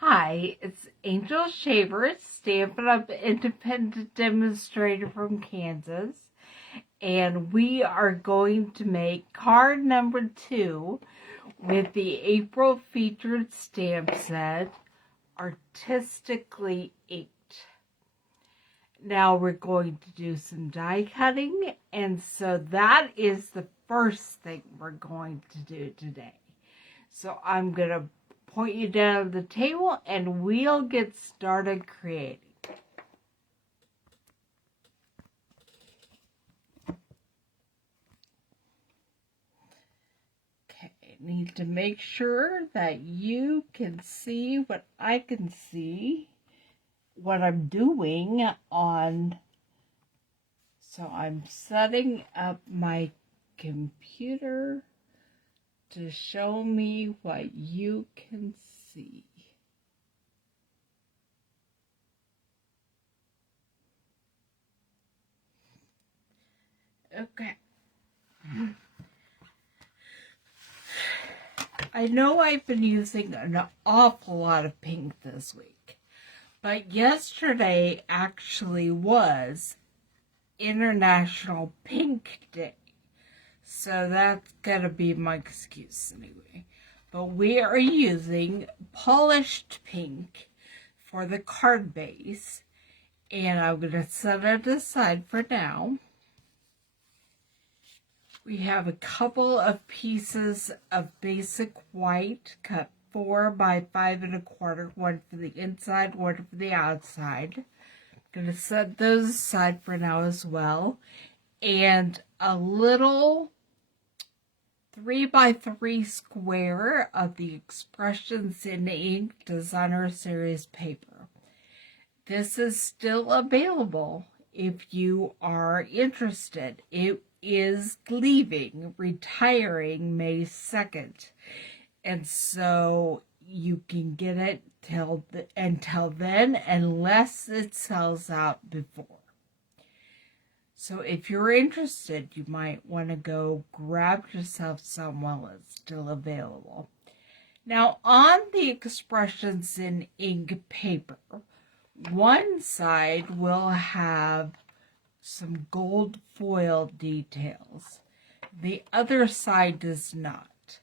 Hi, it's Angel Shaver, Stampin Up independent demonstrator from Kansas, and we are going to make card number 2 with the April featured stamp set, artistically inked. Now we're going to do some die cutting, and so that is the first thing we're going to do today. So I'm going to point you down the table and we'll get started creating. Okay, I need to make sure that you can see what I can see, what I'm doing on. So I'm setting up my computer to show me what you can see. Okay. I know I've been using an awful lot of pink this week, but yesterday actually was International Pink Day. So that's gonna be my excuse anyway. But we are using polished pink for the card base, and I'm gonna set it aside for now. We have a couple of pieces of basic white cut 4 by 5 1/4, one for the inside, one for the outside. I'm gonna set those aside for now as well, and a little 3 by 3 square of the Expressions in Ink Designer Series paper. This is still available if you are interested. It is retiring May 2nd. And so you can get it until then, unless it sells out before. So if you're interested, you might want to go grab yourself some while it's still available. Now, on the Expressions in Ink paper, one side will have some gold foil details. The other side does not.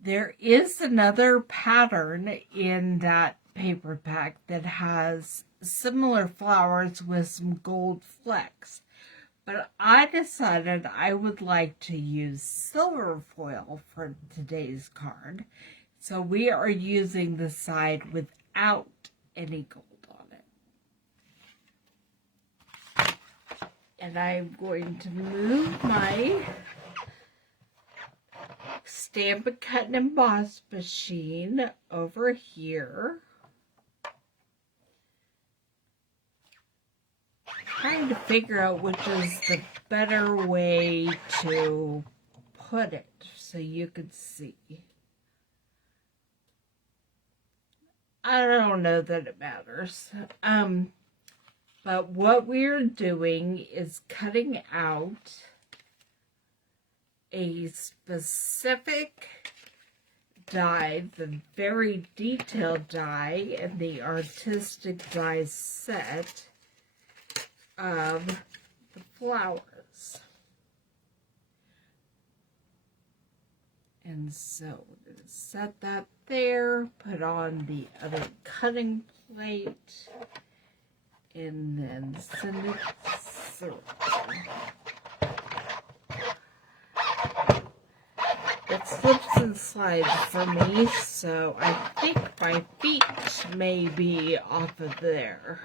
There is another pattern in that paper pack that has similar flowers with some gold flecks. But I decided I would like to use silver foil for today's card. So we are using the side without any gold on it. And I'm going to move my Stampin' Cut and Emboss machine over here. Trying to figure out which is the better way to put it so you could see. I don't know that it matters. But what we're doing is cutting out a specific die, the very detailed die, and the artistic die set of the flowers. And so we're going to set that there, put on the other cutting plate, and then send it through. It slips and slides for me, so I think my feet may be off of there.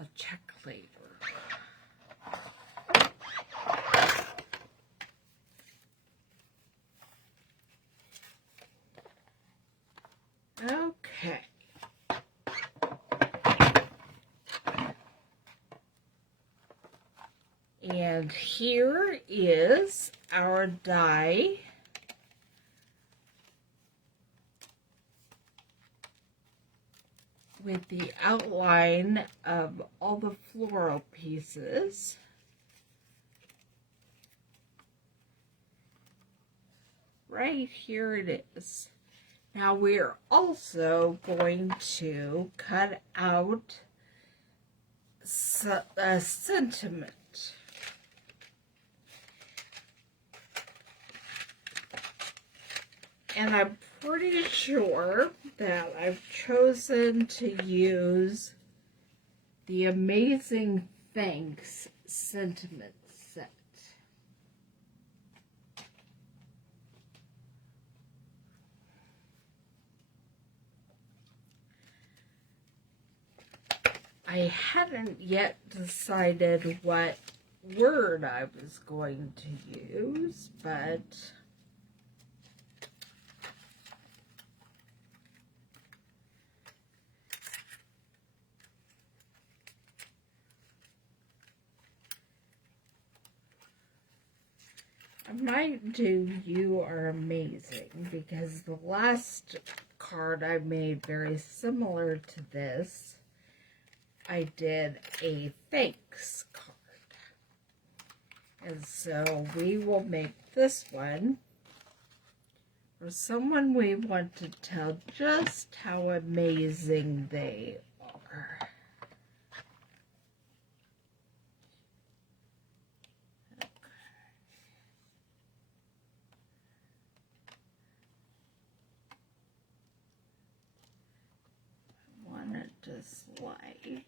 I'll check later. Okay. And here is our die. With the outline of all the floral pieces. Right here it is. Now we're also going to cut out a sentiment. And I'm pretty sure that I've chosen to use the Amazing Thanks sentiment set. I hadn't yet decided what word I was going to use, but I might do You Are Amazing, because the last card I made very similar to this, I did a thanks card. And so we will make this one for someone we want to tell just how amazing they are. To slide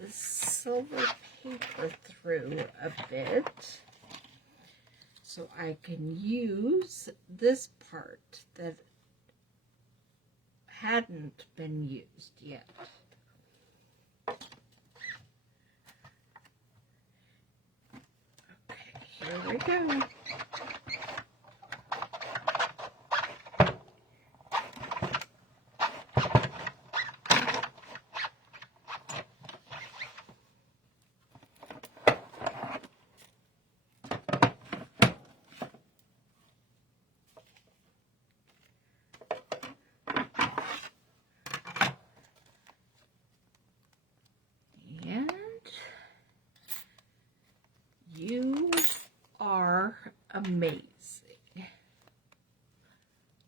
the silver paper through a bit so I can use this part that hadn't been used yet. Okay, here we go. You are amazing.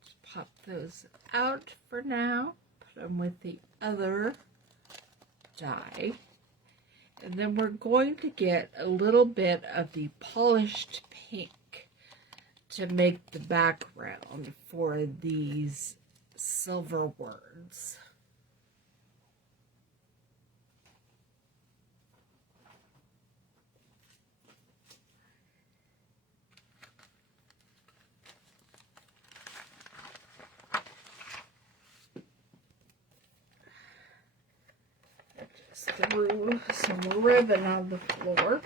Just pop those out for now. Put them with the other die. And then we're going to get a little bit of the polished pink to make the background for these silver words. Threw some ribbon on the floor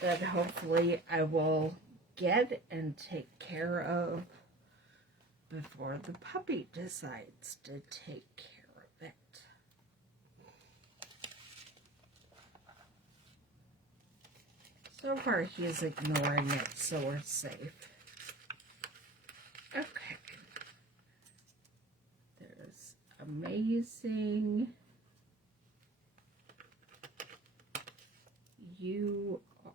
that hopefully I will get and take care of before the puppy decides to take care of it. So far he's ignoring it, so we're safe. Okay. There's amazing. You are.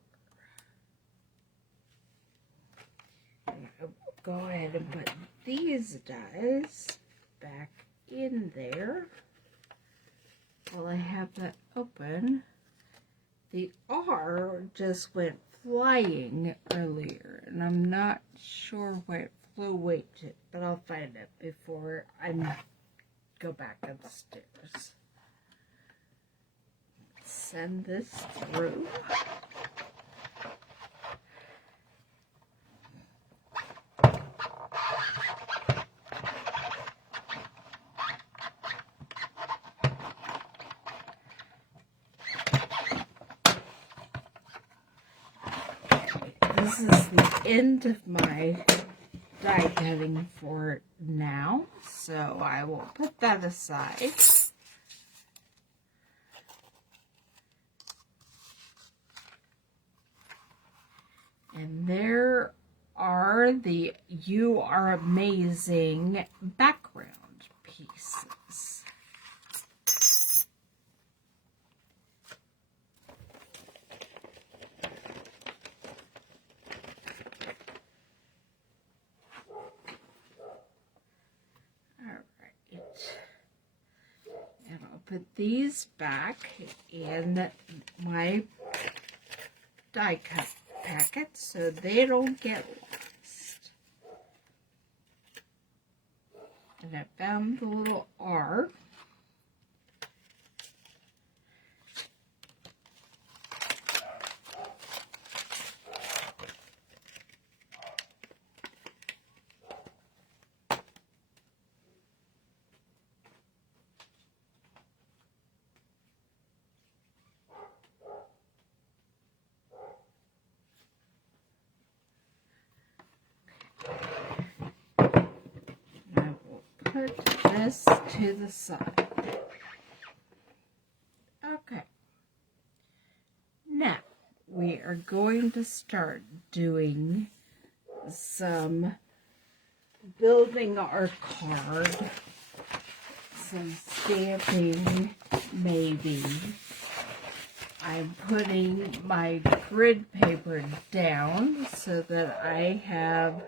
And I will go ahead and put these dies back in there while I have that open. The R just went flying earlier, and I'm not sure where it flew away to, but I'll find it before I go back upstairs. Send this through. This is the end of my die cutting for now, so I will put that aside. And there are the You Are Amazing background pieces. put these back in my die cut packet so they don't get lost. And I found the little R. Put this to the side. Okay. Now, we are going to start doing some building our card, some stamping maybe. I'm putting my grid paper down so that I have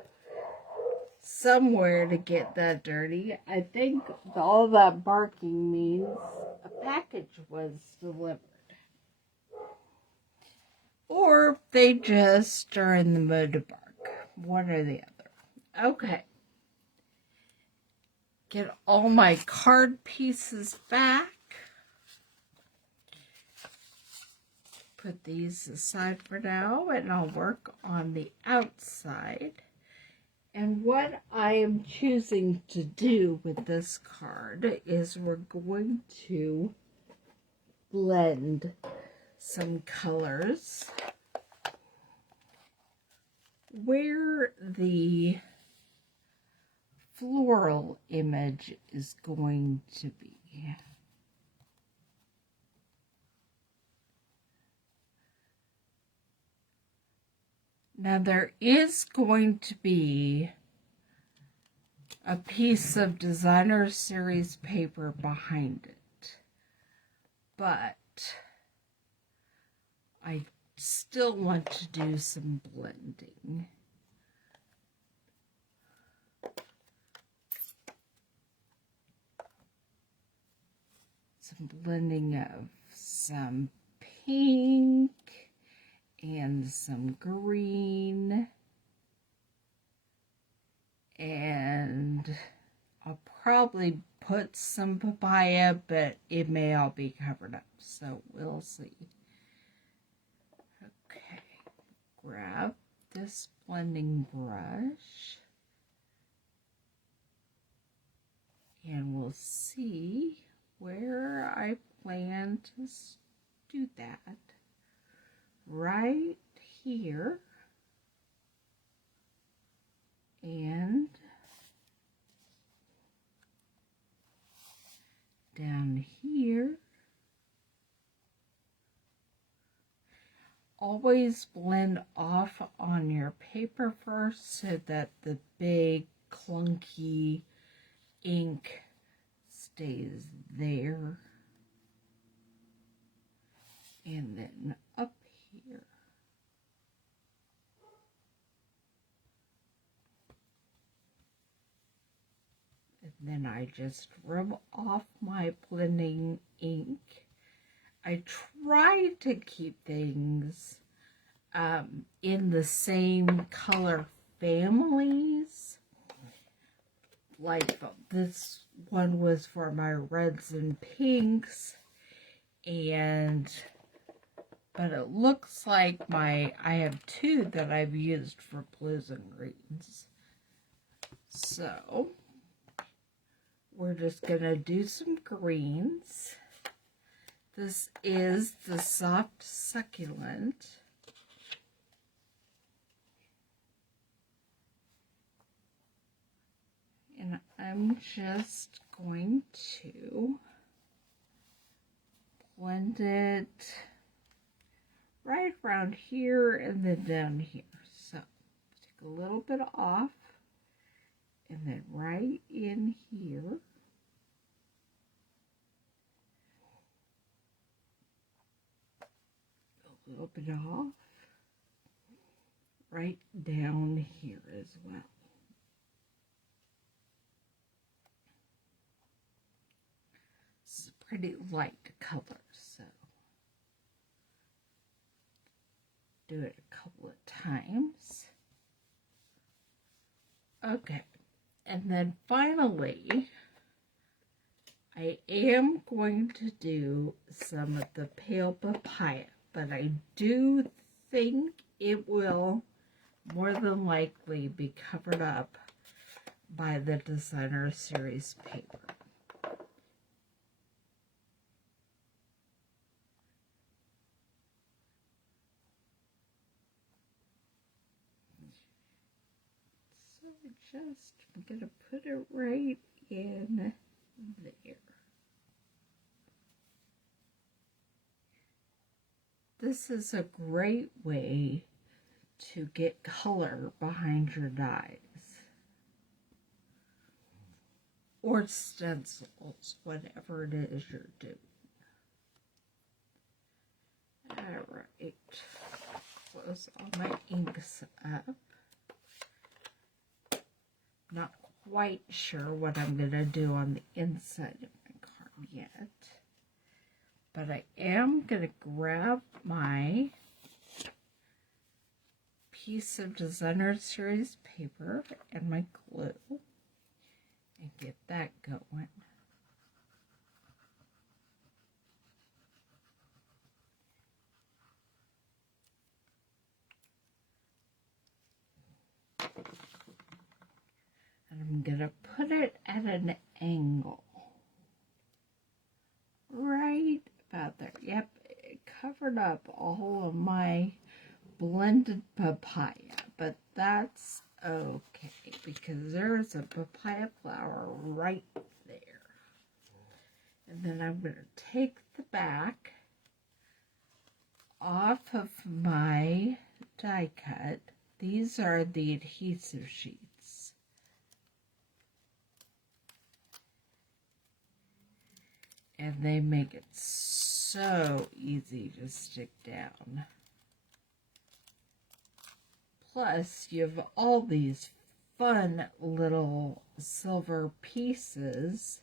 somewhere to get that dirty. I think all that barking means a package was delivered. Or they just are in the mood to bark. One or the other. Okay. Get all my card pieces back. Put these aside for now, and I'll work on the outside. And what I am choosing to do with this card is we're going to blend some colors where the floral image is going to be. Now there is going to be a piece of designer series paper behind it, but I still want to do some blending. Some blending of some pink and some green, and I'll probably put some papaya, but it may all be covered up, so we'll see. Okay, grab this blending brush, and we'll see where I plan to do that. Right here and down here. Always blend off on your paper first so that the big clunky ink stays there. And then up here. And then I just rub off my blending ink. I try to keep things in the same color families. Like this one was for my reds and pinks, but it looks like I have two that I've used for blues and greens. So we're just gonna do some greens. This is the soft succulent. And I'm just going to blend it right around here and then down here. So take a little bit off and then right in here. A little bit off. Right down here as well. pretty light color, so do it a couple of times. Okay, and then finally, I am going to do some of the pale papaya, but I do think it will more than likely be covered up by the designer series paper. So I'm going to put it right in there. This is a great way to get color behind your dies. Or stencils, whatever it is you're doing. Alright, close all my inks up. Not quite sure what I'm going to do on the inside of my card yet. But I am going to grab my piece of designer series paper and my glue and get that going. And I'm going to put it at an angle. Right about there. Yep, it covered up all of my blended papaya, but that's okay because there's a papaya flower right there. And then I'm going to take the back off of my die cut. These are the adhesive sheets. And they make it so easy to stick down. Plus, you have all these fun little silver pieces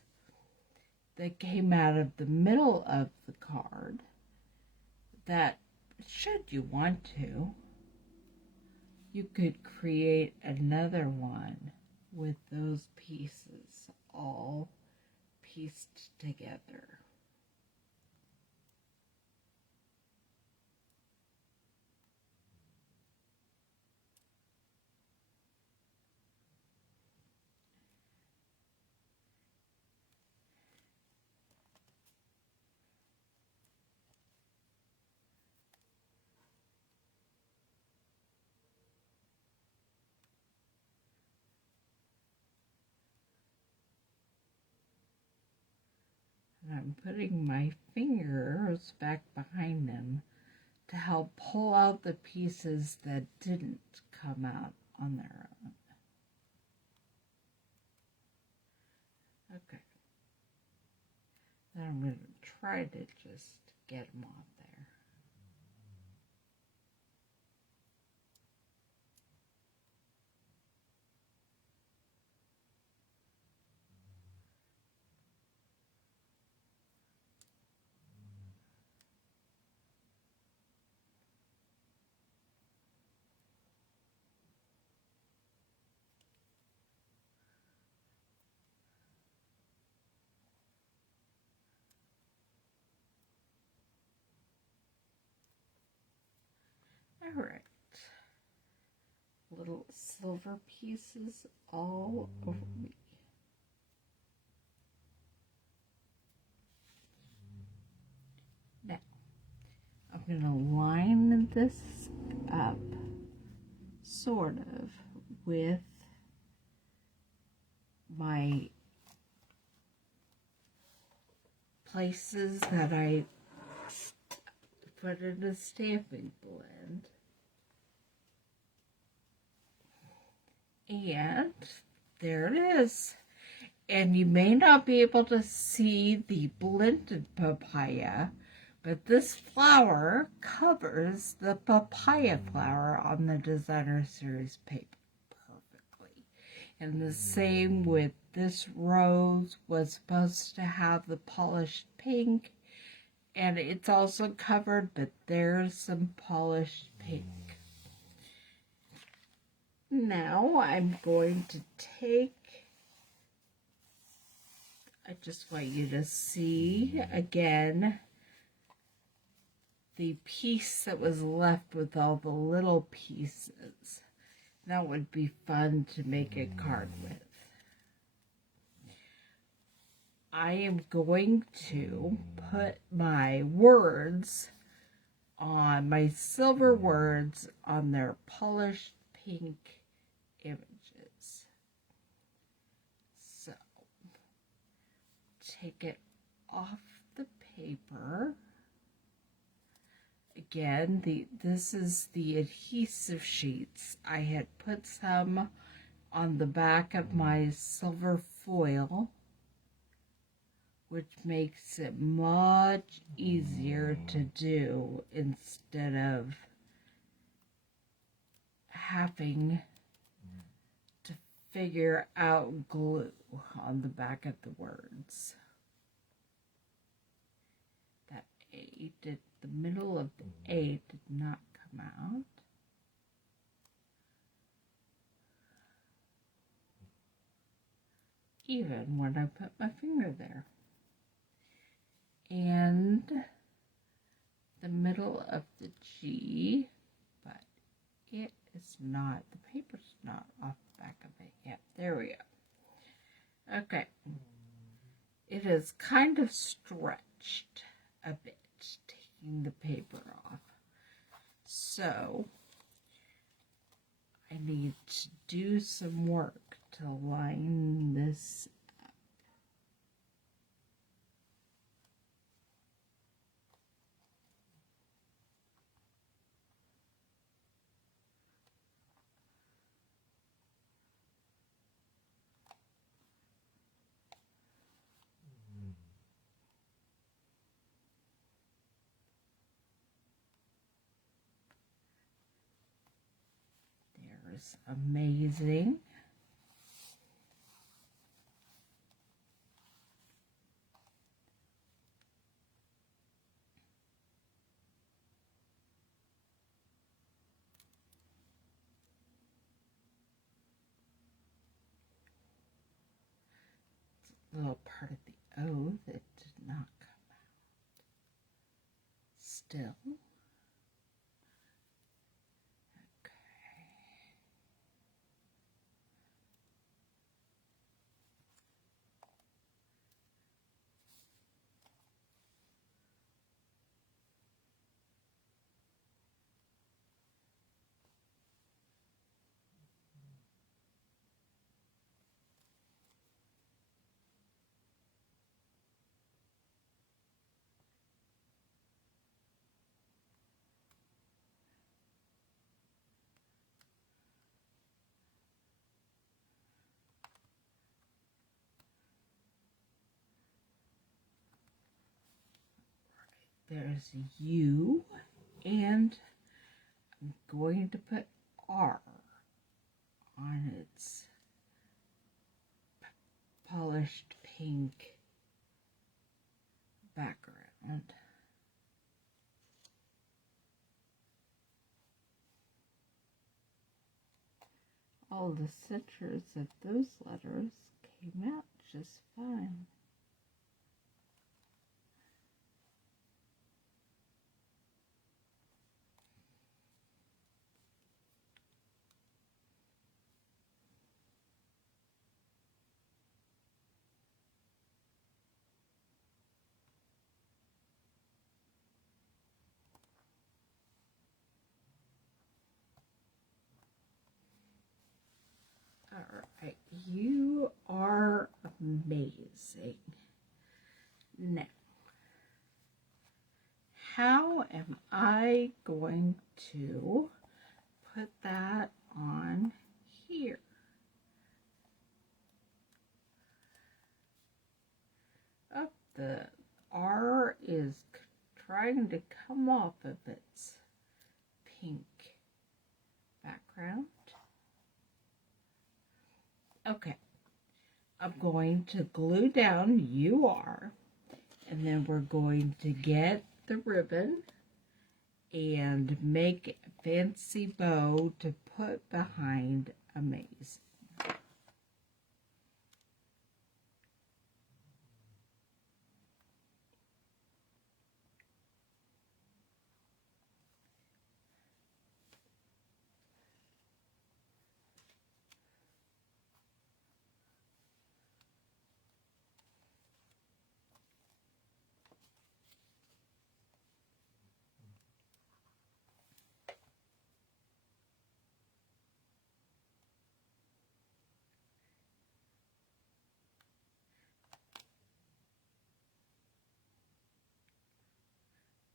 that came out of the middle of the card that, should you want to, you could create another one with those pieces all pieced together. And I'm putting my fingers back behind them to help pull out the pieces that didn't come out on their own. Okay. Then I'm going to try to just get them off there. All right. Little silver pieces all over me. Now, I'm going to line this up sort of with my places that I put in a stamping blend. And there it is. And you may not be able to see the blended papaya, but this flower covers the papaya flower on the designer series paper perfectly. And the same with this rose was supposed to have the polished pink, and it's also covered, but there's some polished pink. Now I'm going to take, I just want you to see again the piece that was left with all the little pieces. That would be fun to make a card with. I am going to put my words on, my silver words on their polished pink images. So, take it off the paper. Again, this is the adhesive sheets. I had put some on the back of my silver foil, which makes it much easier to do instead of having to figure out glue on the back of the words. That A did, the middle of the A did not come out. Even when I put my finger there. And the middle of the G, but it is not, the paper's not off the back of it yet. There we go. Okay. It is kind of stretched a bit, taking the paper off. So, I need to do some work to line this up. There's amazing. Little part of the O that did not come out. Still. Okay. There's U, and I'm going to put R on its polished pink background. All the centers of those letters came out just fine. Alright, you are amazing. Now, how am I going to put that on here? Oh, the R is trying to come off of its pink background. Okay, I'm going to glue down "You Are," and then we're going to get the ribbon and make a fancy bow to put behind "Amazing."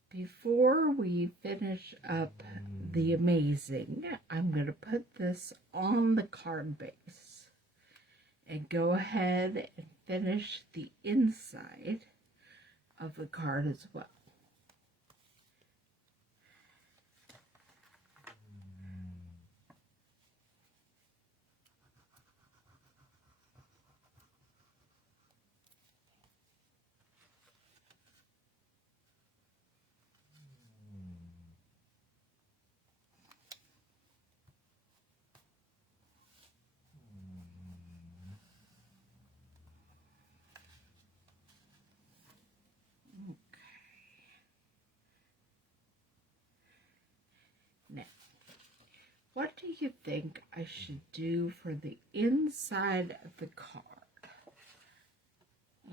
Before we finish up the "Amazing," I'm going to put this on the card base and go ahead and finish the inside of the card as well. Now, what do you think I should do for the inside of the card?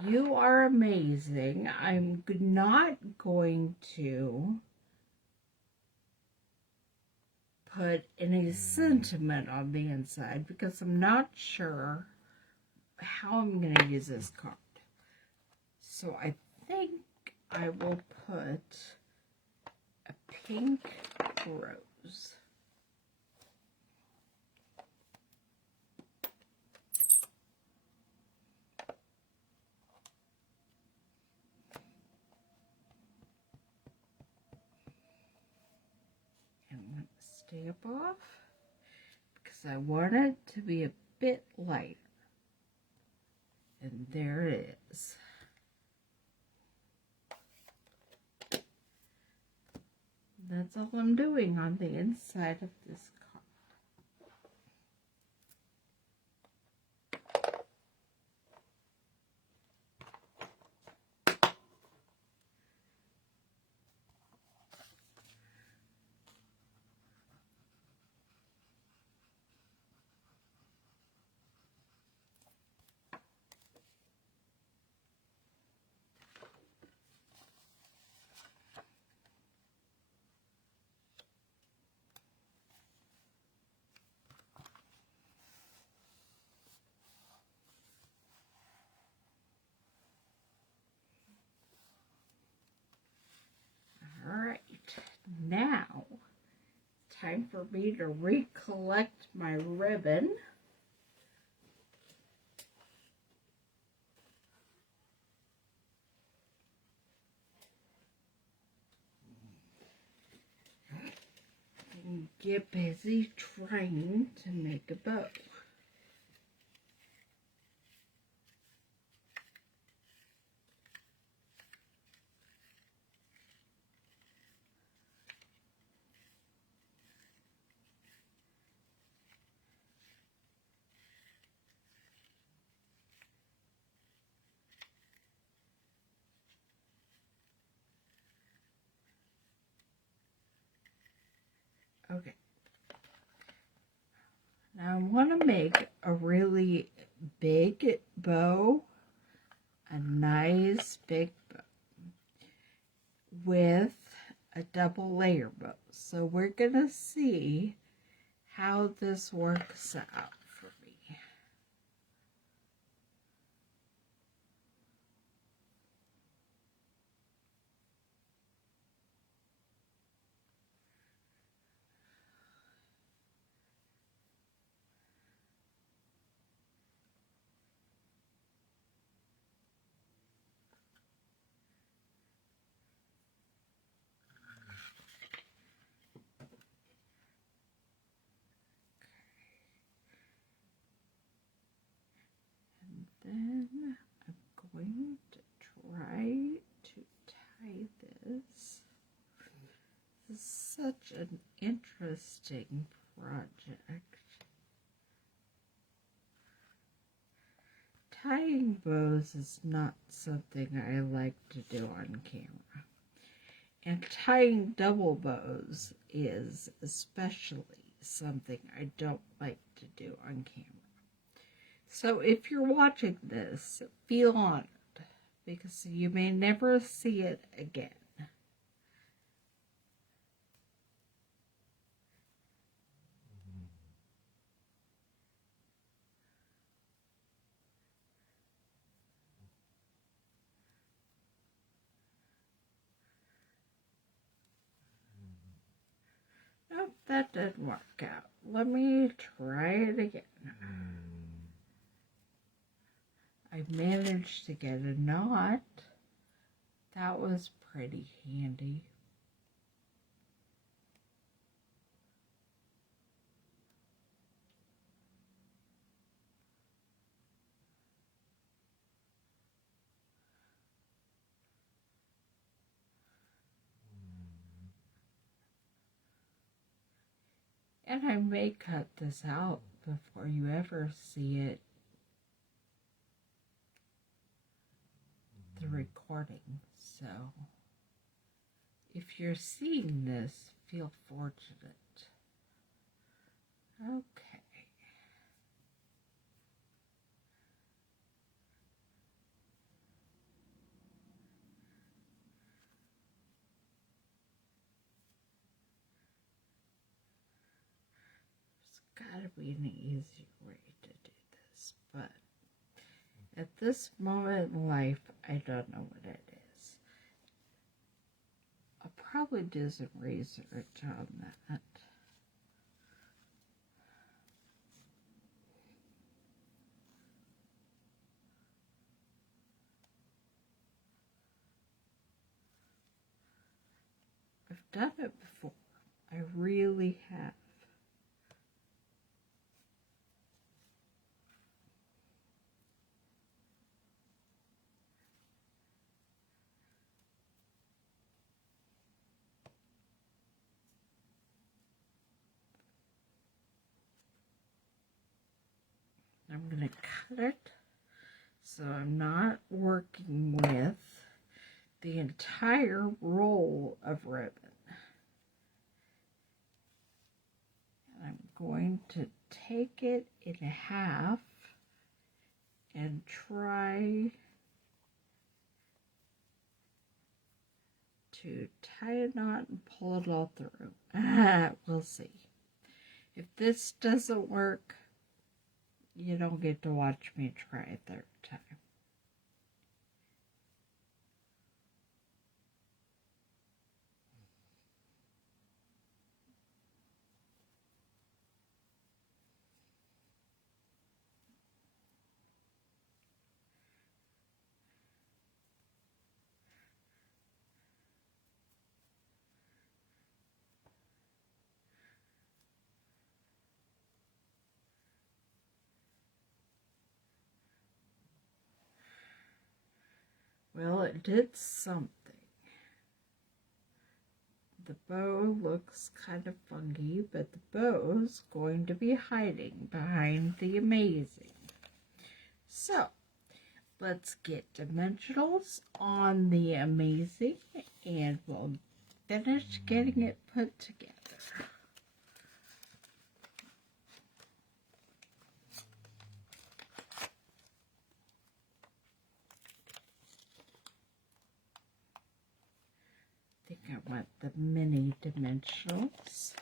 "You are amazing." I'm not going to put any sentiment on the inside because I'm not sure how I'm going to use this card. So I think I will put a pink rose. And I'm going to stamp off because I want it to be a bit lighter. And there it is. That's all I'm doing on the inside of this card. Alright, now time for me to recollect my ribbon. And get busy trying to make a bow. Okay. Now I want to make a really big bow, a nice big bow with a double layer bow. So we're going to see how this works out for me. then I'm going to try to tie this. This is such an interesting project. Tying bows is not something I like to do on camera. And tying double bows is especially something I don't like to do on camera. So if you're watching this, feel honored, because you may never see it again. Nope, that didn't work out. Let me try it again. I managed to get a knot. That was pretty handy. And I may cut this out before you ever see it, the recording. So if you're seeing this, feel fortunate. Okay. Gotta be an easier way to do this, but at this moment in life, I don't know what it is. I'll probably do some research on that. I've done it before. I really have. I'm going to cut it so I'm not working with the entire roll of ribbon. I'm going to take it in half and try to tie a knot and pull it all through. We'll see. If this doesn't work, you don't get to watch me try a third time. Well, it did something. The bow looks kind of funky, but the bow's going to be hiding behind the amazing. So, let's get dimensionals on the amazing, and we'll finish getting it put together. I think I want the mini dimensionals.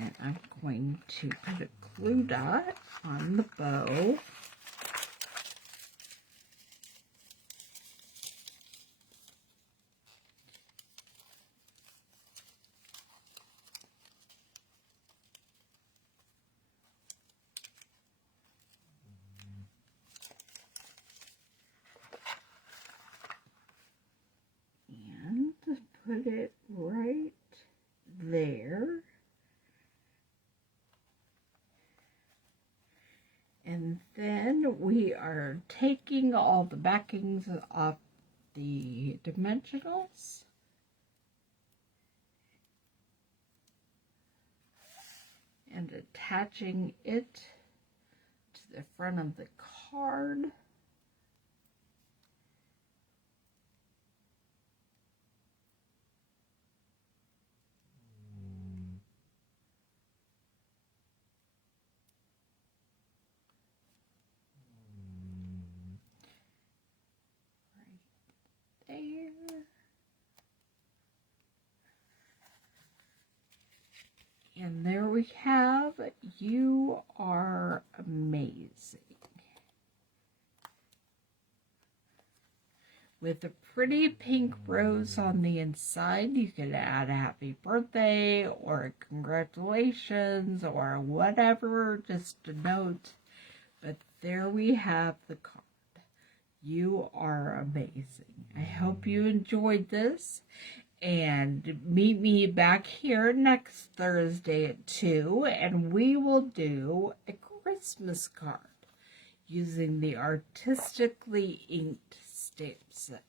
And I'm going to put a glue dot on the bow. put it right there. And then we are taking all the backings off the dimensionals. And attaching it to the front of the card. Right there. And there we have, You Are Amazing. With a pretty pink rose on the inside, you could add happy birthday or congratulations or whatever, just a note. But there we have the card. You are amazing. I hope you enjoyed this. And meet me back here next Thursday at 2, and we will do a Christmas card using the artistically inked stamp set.